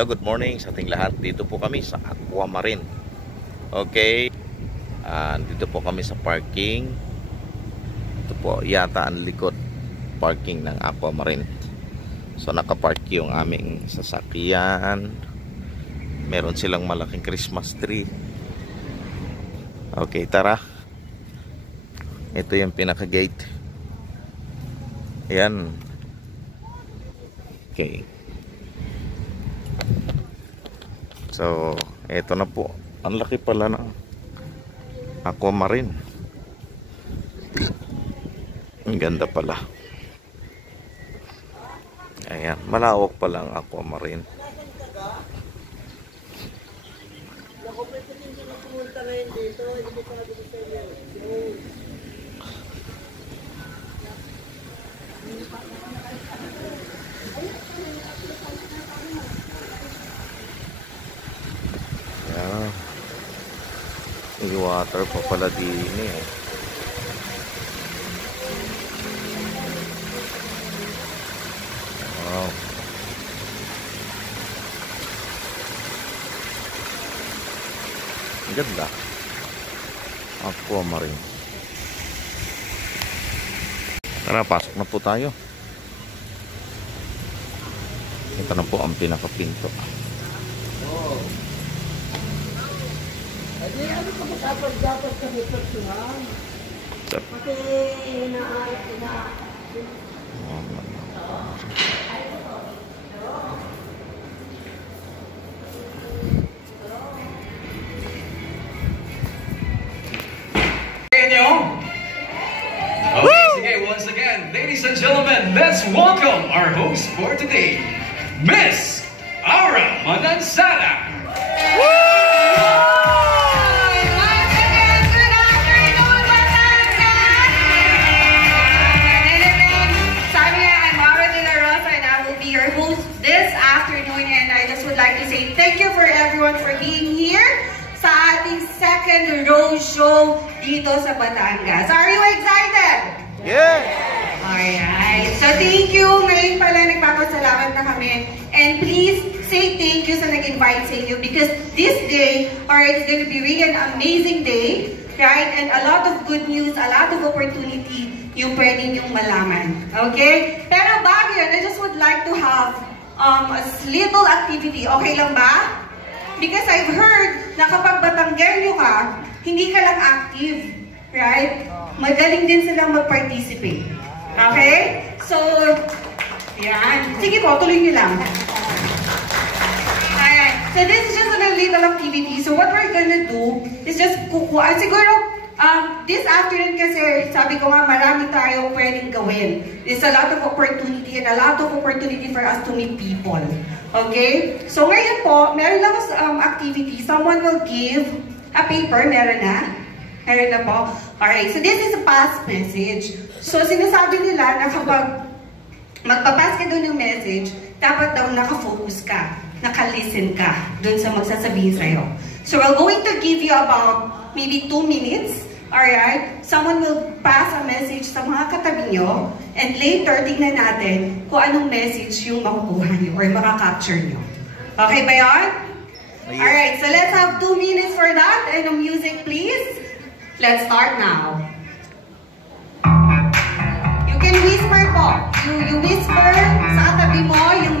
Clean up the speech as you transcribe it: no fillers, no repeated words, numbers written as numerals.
Hello, good morning sa ating lahat. Dito po kami sa Aquamarine. Okay. Dito po kami sa parking. Ito po yata ang likod parking ng Aquamarine. So nakapark yung aming sasakyan. Meron silang malaking Christmas tree. Okay, tara. Ito yung pinaka-gate. Ayan. Okay. So, eto na po. Ang laki pala ng Aquamarine. Ang ganda pala. Ayan, malawak pala ang Aquamarine. Ayan. May water pa pala din eh. Wow. Ang ganda. Aquamarine. Tara, pasok na po tayo. Ito na po ang pinakapinto. Ay, ano ka dapat sa receptionan? Kasi Okay, once again, ladies and gentlemen, let's welcome our host for today, Miss Aura Manansara. thank you for everyone for being here sa ating second road show dito sa Batangas. Are you excited? Yes! Alright. So thank you. Ngayon pala nagpapasalamat na kami. And please say thank you sa nag-invite sa inyo because this day, it's going to be really an amazing day, right? And a lot of good news, a lot of opportunity yung pwede niyong malaman. Okay? Pero bago yun, I just would like to have a little activity. Okay lang ba? Because I've heard na kapag Batanggenyo ka, hindi ka lang active. Right? Magaling din silang mag-participate. Okay? So, yan. Sige po, tuloy niyo lang. Ayan. So this is just a little activity. So what we're gonna do is just siguro, this afternoon kasi, sabi ko nga, marami tayong pwedeng gawin. There's a lot of opportunity and a lot of opportunity for us to meet people. Okay? So ngayon po, meron lang activity. Someone will give a paper. Meron na? Meron na po? Alright, so this is a pass message. So sinasabi nila na kapag magpapass ka doon yung message, dapat daw nakafocus ka, nakalisten ka doon sa magsasabihin sa'yo. So we're going to give you about maybe 2 minutes. Alright? Someone will pass a message sa mga katabi nyo and later, tignan natin kung anong message yung makukuha nyo or makakapture nyo. Okay ba yun? Alright, so let's have 2 minutes for that and the music please. Let's start now. You can whisper po. You whisper sa katabi mo yung